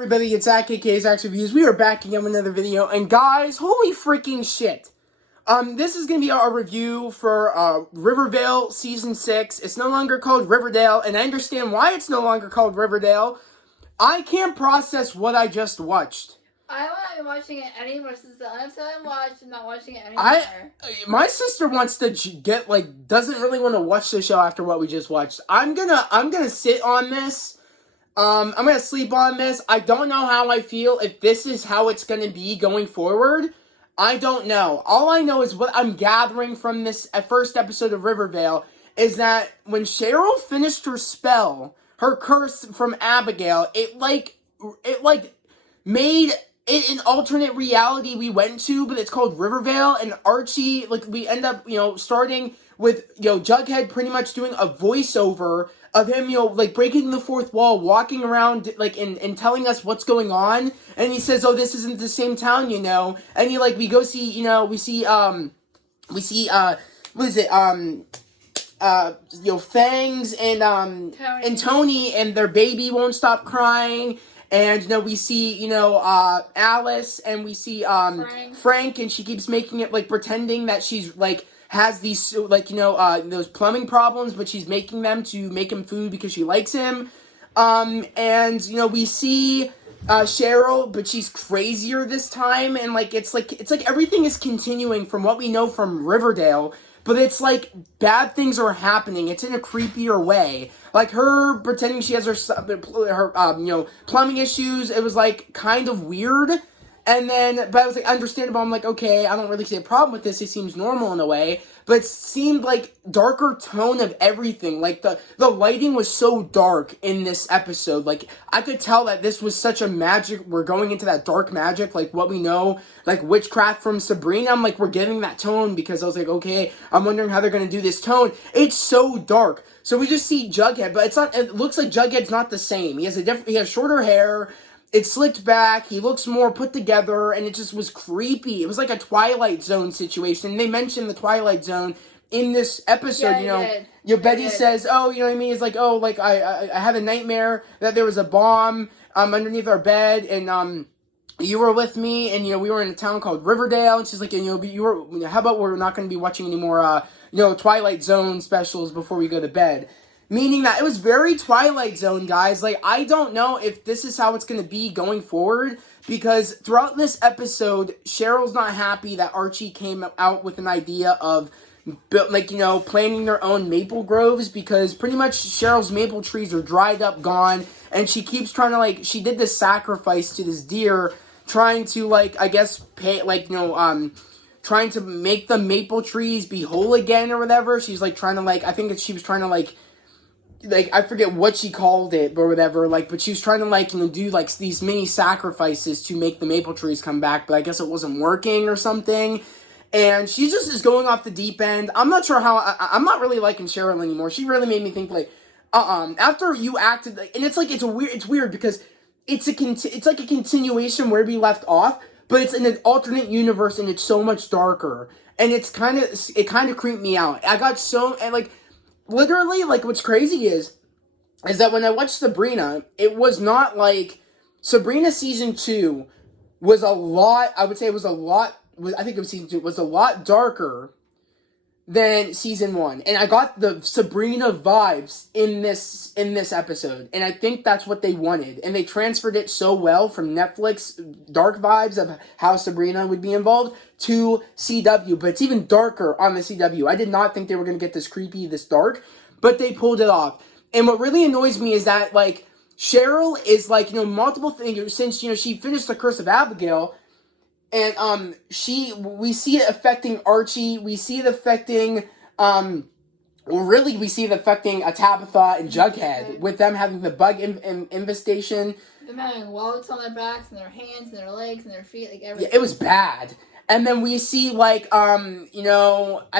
everybody, it's Zach, aka Zach's Reviews. We are back again with another video, and guys, holy freaking shit. This is gonna be our review for, Rivervale Season 6. It's no longer called Riverdale, and I understand why it's no longer called Riverdale. I can't process what I just watched. I'm not even watching it anymore since the last time I watched. I'm not watching it anymore. My sister wants to doesn't really want to watch the show after what we just watched. I'm gonna sit on this. I'm gonna sleep on this. I don't know how I feel, if this is how it's gonna be going forward. I don't know. All I know is what I'm gathering from this first episode of Rivervale is that when Cheryl finished her spell, her curse from Abigail, it made it an alternate reality we went to, but it's called Rivervale, and Archie, we end up, starting with, Jughead pretty much doing a voiceover of him, breaking the fourth wall, walking around, and telling us what's going on, and he says, oh, this isn't the same town, and we go see, Fangs and Tony, and their baby won't stop crying. And, we see, Alice, and we see, Frank, and she keeps making it, pretending that she's, has these, those plumbing problems, but she's making them to make him food because she likes him. And, we see, Cheryl, but she's crazier this time, and, it's like everything is continuing from what we know from Riverdale, but it's bad things are happening. It's in a creepier way. Her pretending she has her plumbing issues. It was kind of weird. And then, but I was understandable. I'm okay, I don't really see a problem with this. It seems normal in a way. But it seemed darker tone of everything. The lighting was so dark in this episode. I could tell that this was such a magic. We're going into that dark magic, what we know, witchcraft from Sabrina. I'm we're getting that tone because I was okay, I'm wondering how they're going to do this tone. It's so dark. So we just see Jughead, but it looks like Jughead's not the same. He has shorter hair. It's slicked back, he looks more put together, and it just was creepy. It was like a Twilight Zone situation. They mentioned the Twilight Zone in this episode, Betty says, oh, you know what I mean? It's I had a nightmare that there was a bomb underneath our bed, and you were with me, and we were in a town called Riverdale, and she's how about we're not going to be watching any more Twilight Zone specials before we go to bed. Meaning that it was very Twilight Zone, guys. I don't know if this is how it's going to be going forward, because throughout this episode, Cheryl's not happy that Archie came out with an idea of, planting their own maple groves, because pretty much Cheryl's maple trees are dried up, gone, and she keeps trying to, she did this sacrifice to this deer, trying to, I guess, pay, trying to make the maple trees be whole again or whatever. She's, trying to, I think she was trying to, I forget what she called it, or whatever, but she was trying to, do, these mini sacrifices to make the maple trees come back, but I guess it wasn't working or something, and she just is going off the deep end. I'm not sure how, I'm not really liking Cheryl anymore. She really made me think, after you acted, and it's weird, because it's a continuation where we left off, but it's in an alternate universe, and it's so much darker, and it kind of creeped me out. I got so, and, literally, what's crazy is that when I watched Sabrina, it was not Sabrina Season 2 was a lot, I think it was Season 2, was a lot darker than Season 1. And I got the Sabrina vibes in this episode. And I think that's what they wanted. And they transferred it so well from Netflix dark vibes of how Sabrina would be involved to CW. But it's even darker on the CW. I did not think they were going to get this creepy, this dark. But they pulled it off. And what really annoys me is that, Cheryl is, multiple things. Since, she finished the Curse of Abigail, and we see it affecting Archie, we see it affecting, we see it affecting Tabitha and Jughead, with them having the bug infestation. Them having wallets on their backs, and their hands, and their legs, and their feet, everything. Yeah, it was bad. And then we see, I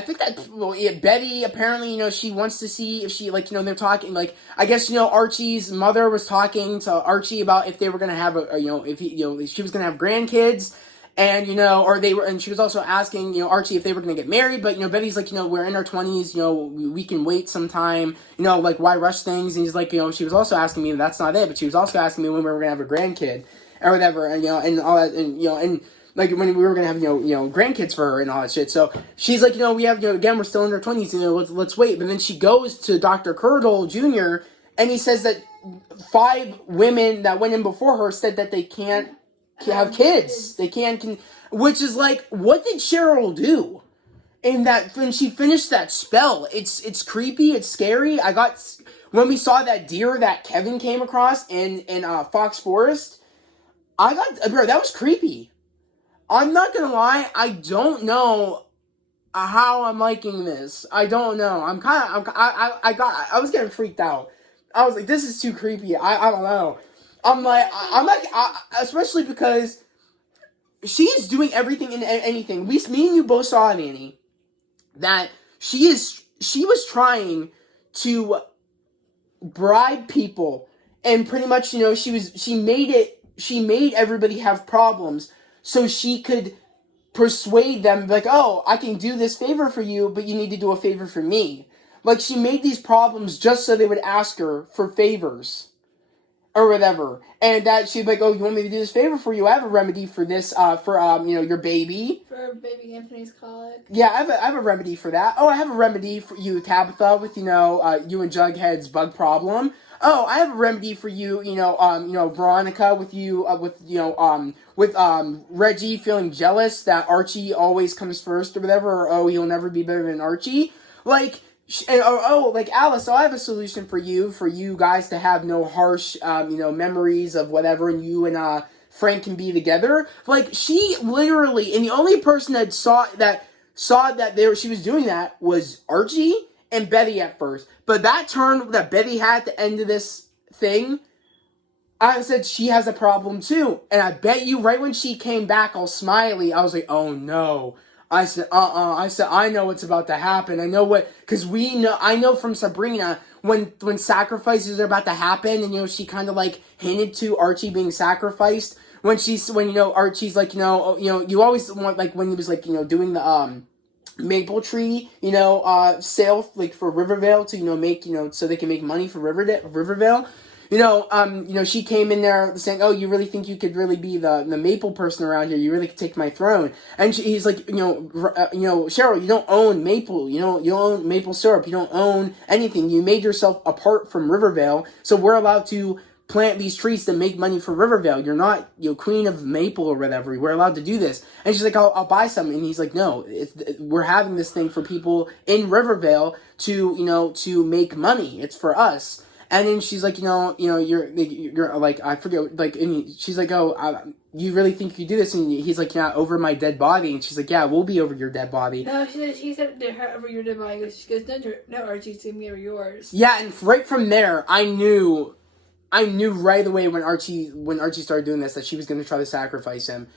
think that, Betty, apparently, she wants to see if she, they're talking, I guess, Archie's mother was talking to Archie about if they were going to have if she was going to have grandkids. And, and she was also asking, Archie if they were going to get married, but, Betty's like, we're in our 20s, we can wait some time, like, why rush things? And he's like, she was also asking me, that's not it, but she was also asking me when we were going to have a grandkid, or whatever, and, and all that, and, like, when we were going to have, grandkids for her and all that shit. So she's like, we have, again, we're still in our 20s, let's wait. But then she goes to Dr. Curdle Jr., and he says that 5 women that went in before her said that they can't have kids. They can't, which is like, what did Cheryl do? In that, when she finished that spell, it's creepy, it's scary. When we saw that deer that Kevin came across in Fox Forest, bro, that was creepy. I'm not gonna lie, I don't know how I'm liking this. I don't know. I was getting freaked out. I was like, this is too creepy. I don't know. I'm like, especially because she's doing everything and anything. Me and you both saw it, Annie, that she was trying to bribe people, and pretty much, she made everybody have problems so she could persuade them, like, oh, I can do this favor for you, but you need to do a favor for me. Like, she made these problems just so they would ask her for favors. Or whatever. And that she'd be like, oh, you want me to do this favor for you? I have a remedy for this, your baby. For baby Anthony's colic. Yeah, I have a remedy for that. Oh, I have a remedy for you, Tabitha, with, you and Jughead's bug problem. Oh, I have a remedy for you, Veronica, with you, with Reggie feeling jealous that Archie always comes first or whatever, or, oh, he'll never be better than Archie. Like, like, Alice, I have a solution for you guys to have no harsh, memories of whatever, and you and, Frank can be together. Like, she literally, and the only person that saw that she was doing that was Archie and Betty at first. But that turn that Betty had at the end of this thing, I said she has a problem too. And I bet you right when she came back all smiley, I was like, oh no. I said, I know what's about to happen. I know because I know from Sabrina, when sacrifices are about to happen, and, she kind of, like, hinted to Archie being sacrificed, when Archie's like, you always want, like, when he was, like, doing the, maple tree, sale, like, for Rivervale to, make, so they can make money for Rivervale. She came in there saying, oh, you really think you could really be the maple person around here? You really could take my throne. And he's like, Cheryl, you don't own maple. You don't own maple syrup. You don't own anything. You made yourself apart from Rivervale. So we're allowed to plant these trees to make money for Rivervale. You're not, queen of maple or whatever. We're allowed to do this. And she's like, I'll buy some. And he's like, no, we're having this thing for people in Rivervale to make money. It's for us. And then she's like, you're like, I forget, like, and she's like, oh, you really think you do this? And he's like, yeah, over my dead body. And she's like, yeah, we'll be over your dead body. No, she said to her over your dead body. She goes, no, Archie, it's gonna be over yours. Yeah, and right from there, I knew right away when Archie started doing this that she was going to try to sacrifice him.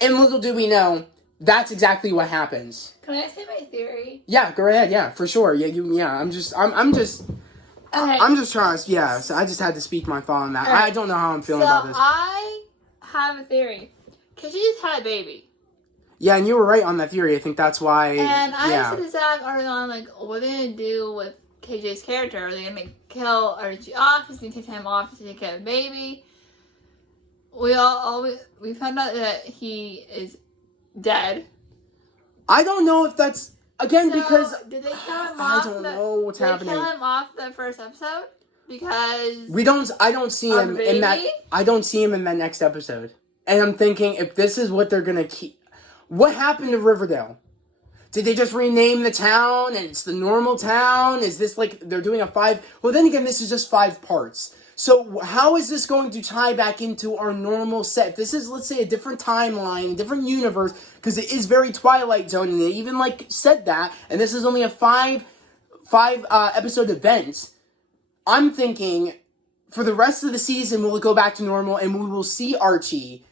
And little do we know, that's exactly what happens. Can I say my theory? Yeah, go ahead. Yeah, for sure. Yeah, I'm just trying to, so I just had to speak my thought on that. Right. I don't know how I'm feeling about this. I have a theory. Because she just had a baby. Yeah, and you were right on that theory. I think that's why. And I said to Zach early on, like, what are they going to do with KJ's character? Are they going to kill Archie off? Is he going to take time off to take care of the baby? We found out that he is dead. I don't know if that's... Again, because... Did they kill him off? I don't know what's happening. Did they kill him off the first episode? Because... I don't see him in that... I don't see him in that next episode. And I'm thinking, if this is what they're gonna keep... What happened to Riverdale? Did they just rename the town and it's the normal town? Is this like... They're doing a 5... Well, then again, this is just 5 parts. So how is this going to tie back into our normal set? This is, let's say, a different timeline, a different universe, because it is very Twilight Zone, and they even, like, said that, and this is only a 5 episode event. I'm thinking, for the rest of the season, we'll go back to normal, and we will see Archie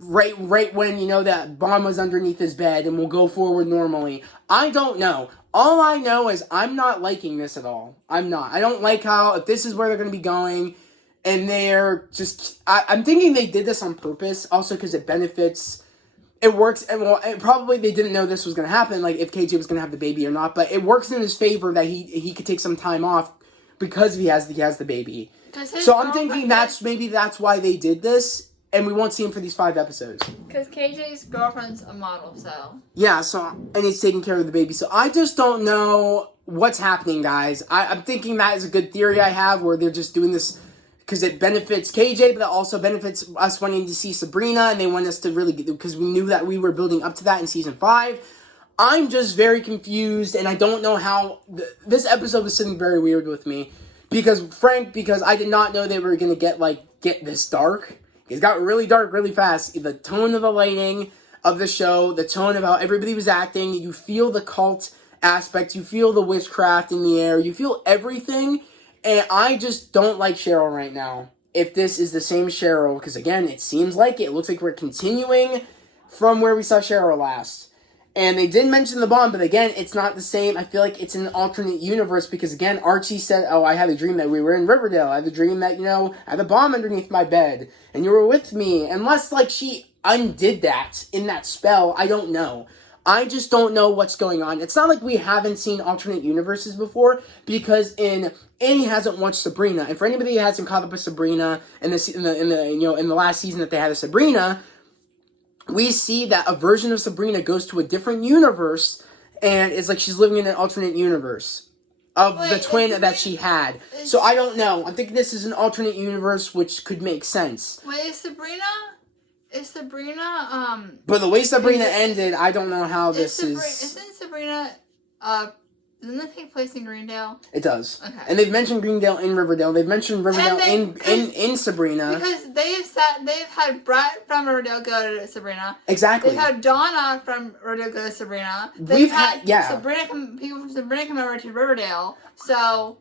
right when, that bomb was underneath his bed, and we'll go forward normally. I don't know. All I know is I'm not liking this at all. I'm not. I don't like how, if this is where they're going to be going, and they're just... I'm thinking they did this on purpose, also because it benefits it works, and probably they didn't know this was going to happen, like if KJ was going to have the baby or not. But it works in his favor that he could take some time off because he has the baby. So I'm thinking that's why they did this, and we won't see him for these 5 episodes. Because KJ's girlfriend's a model, so yeah. So and he's taking care of the baby. So I just don't know what's happening, guys. I'm thinking that is a good theory I have, where they're just doing this because it benefits KJ, but it also benefits us wanting to see Sabrina, and they want us to really, because we knew that we were building up to that in season 5. I'm just very confused, and I don't know how this episode was sitting very weird with me, because I did not know they were gonna get this dark. It got really dark really fast. The tone of the lighting of the show, the tone of how everybody was acting, you feel the cult aspect, you feel the witchcraft in the air, you feel everything. And I just don't like Cheryl right now. If this is the same Cheryl, because again, it seems like it looks like we're continuing from where we saw Cheryl last. And they did mention the bomb, but again, it's not the same. I feel like it's an alternate universe because again, Archie said, "Oh, I had a dream that we were in Riverdale. I had a dream that, I had a bomb underneath my bed and you were with me." Unless she undid that in that spell, I don't know. I just don't know what's going on. It's not like we haven't seen alternate universes before, because Annie hasn't watched Sabrina, and for anybody who hasn't caught up with Sabrina in the last season that they had of Sabrina, we see that a version of Sabrina goes to a different universe, and it's like she's living in an alternate universe of the twin that she had. So I don't know. I'm thinking this is an alternate universe, which could make sense. Wait, Is Sabrina, But the way Sabrina ended, I don't know how this is... Isn't Sabrina, doesn't it take place in Greendale? It does. Okay. And they've mentioned Greendale in Riverdale. They've mentioned Riverdale in Sabrina. Because they've had Brett from Riverdale go to Sabrina. Exactly. They've had Donna from Riverdale go to Sabrina. We've had people from Sabrina come over to Riverdale. So...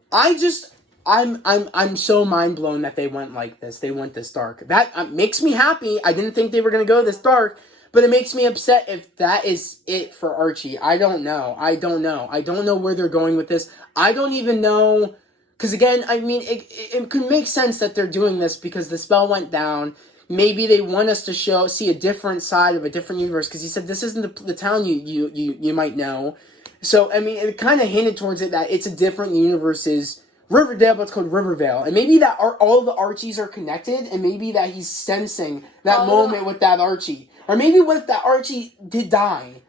I'm so mind blown that they went like this. They went this dark. That makes me happy. I didn't think they were going to go this dark, but it makes me upset if that is it for Archie. I don't know. I don't know where they're going with this. I don't even know, because again, I mean, it could make sense that they're doing this because the spell went down. Maybe they want us to see a different side of a different universe, because he said this isn't the town you might know. So I mean, it kind of hinted towards it that it's a different universe's Riverdale, but it's called Rivervale. And maybe that all the Archies are connected, and maybe that he's sensing that moment with that Archie. Or maybe what if that Archie did die?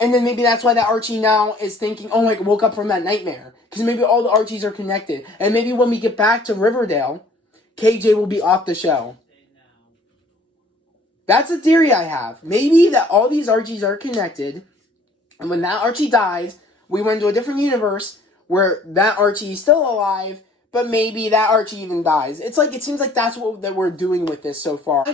And then maybe that's why that Archie now is thinking, oh, I woke up from that nightmare. Because maybe all the Archies are connected. And maybe when we get back to Riverdale, KJ will be off the show. That's a theory I have. Maybe that all these Archies are connected, and when that Archie dies, we went into a different universe where that Archie is still alive, but maybe that Archie even dies. It seems like that's what that we're doing with this so far.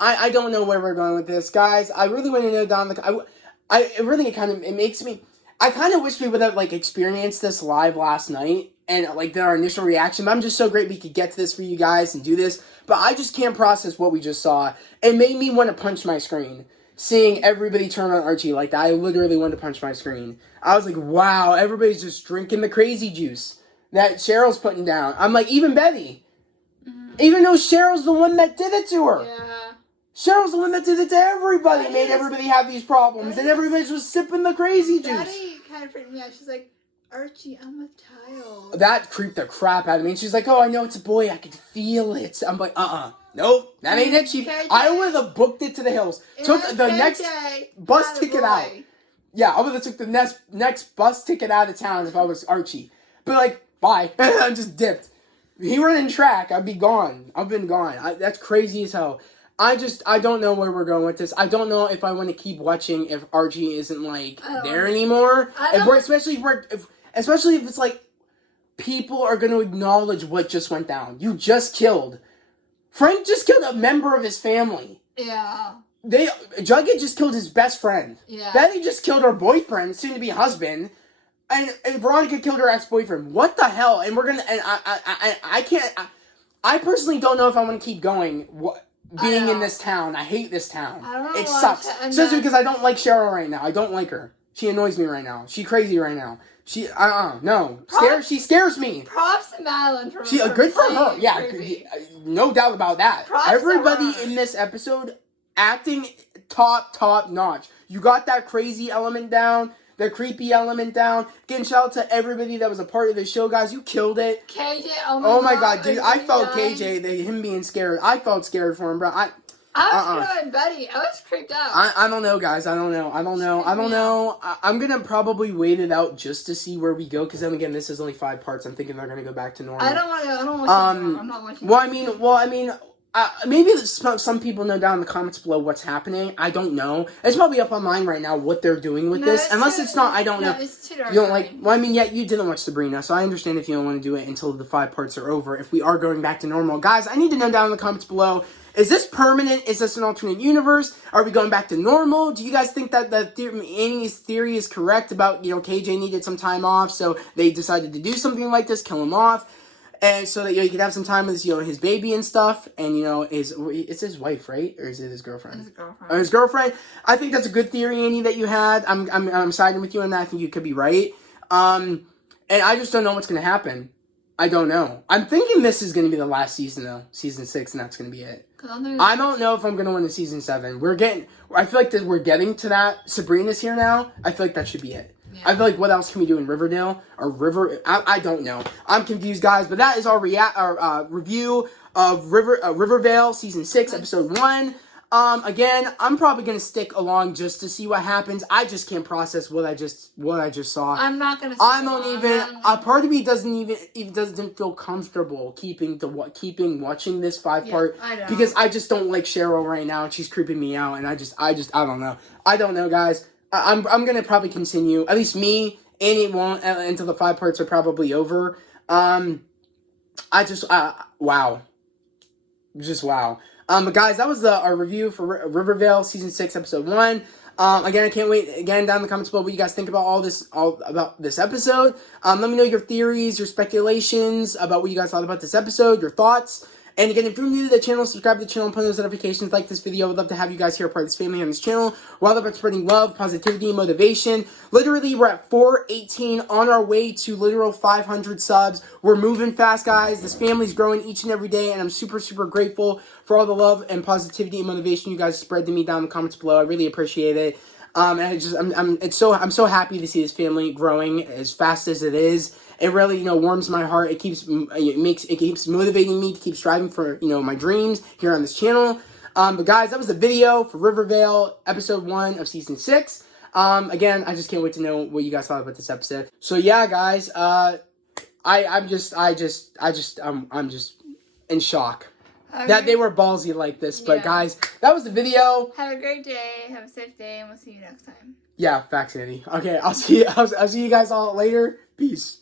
I don't know where we're going with this, guys. I really want to know down the... It makes me... I kind of wish we would have, experienced this live last night, and, did our initial reaction. But I'm just so great we could get to this for you guys and do this. But I just can't process what we just saw. It made me want to punch my screen. Seeing everybody turn on Archie like that, I literally wanted to punch my screen. I was like, wow, everybody's just drinking the crazy juice that Cheryl's putting down. I'm like, even Betty. Mm-hmm. Even though Cheryl's the one that did it to her. Yeah. Cheryl's the one that did it to everybody. Made everybody have these problems. And everybody's just sipping the crazy juice. Betty kind of freaked me out. She's like, Archie, I'm a child. That creeped the crap out of me. And she's like, oh, I know it's a boy. I can feel it. I'm like, nope, that ain't it. I would have booked it to the hills. Took the next bus ticket out. Yeah, I would have took the next bus ticket out of town if I was Archie. But bye. I just dipped. If he were in track, I'd be gone. I've been gone. That's crazy as hell. I don't know where we're going with this. I don't know if I want to keep watching if Archie isn't there anymore. Especially if it's people are going to acknowledge what just went down. Frank just killed a member of his family. Yeah. Jughead just killed his best friend. Yeah. Betty just killed her boyfriend, soon to be husband, and Veronica killed her ex-boyfriend. What the hell? And I can't. I personally don't know if I want to keep going. Being in this town, I hate this town. I don't know. It sucks. Especially because I don't like Cheryl right now. I don't like her. She annoys me right now. She's crazy right now. No. She scares me. Props to Madeline for good for her. Yeah, creepy. no doubt about that. Props Everybody in this episode acting top notch. You got that crazy element down, the creepy element down. Again, shout out to everybody that was a part of the show, guys. You killed it. KJ, oh my god, dude. I felt KJ, him being scared. I felt scared for him, bro. I was scared of Betty. I was creeped out. I don't know, guys. I don't know. I'm going to probably wait it out just to see where we go. Because then again, this is only 5 parts. I'm thinking they're going to go back to normal. I don't want to. I don't want to. I'm not watching. Well, I mean, maybe some people know down in the comments below what's happening. I don't know. It's probably up online right now what they're doing with this. Unless it's not, I don't know. It's too dark. You don't like. Well, I mean, yeah, you didn't watch Sabrina, so I understand if you don't want to do it until the 5 parts are over. If we are going back to normal, guys, I need to know down in the comments below. Is this permanent? Is this an alternate universe? Are we going back to normal? Do you guys think that Amy's theory is correct about, KJ needed some time off, so they decided to do something like this, kill him off, and so that he could have some time with his baby and stuff, and it's his wife, right, or is it his girlfriend? His girlfriend. Or his girlfriend. I think that's a good theory, Annie, that you had. I'm siding with you on that. I think you could be right. And I just don't know what's gonna happen. I don't know. I'm thinking this is going to be the last season, though. Season 6, and that's going to be it. I don't know if I'm going to win the season 7. I feel like that we're getting to that. Sabrina's here now. I feel like that should be it. Yeah. I feel like what else can we do in Riverdale? I don't know. I'm confused, guys. But that is our review of Rivervale, season 6, episode 1. Again, I'm probably gonna stick along just to see what happens. I just can't process what I just saw. I'm not gonna. A part of me doesn't feel comfortable keeping watching this 5-part because I just don't like Cheryl right now and she's creeping me out and I don't know. I don't know, guys. I'm gonna probably continue. At least me, and it won't until the 5 parts are probably over. Wow. Just wow. But guys, that was our review for Rivervale season 6, episode 1. Again, I can't wait. Again, down in the comments below, what you guys think about all about this episode. Let me know your theories, your speculations about what you guys thought about this episode, your thoughts. And again, if you're new to the channel, subscribe to the channel and put those notifications. Like this video. I would love to have you guys here, part of this family on this channel. We're all about spreading love, positivity, and motivation. Literally, we're at 418 on our way to literal 500 subs. We're moving fast, guys. This family's growing each and every day, and I'm super, super grateful for all the love and positivity and motivation you guys spread to me down in the comments below. I really appreciate it. And I'm so happy to see this family growing as fast as it is. It really, warms my heart. It keeps motivating me to keep striving for, my dreams here on this channel. But guys, that was the video for Rivervale, episode 1 of season 6. Again, I just can't wait to know what you guys thought about this episode. So yeah, guys, I'm just in shock that they were ballsy like this. But guys, that was the video. Have a great day. Have a safe day, and we'll see you next time. Yeah, facts, Andy. Okay, I'll see you guys all later. Peace.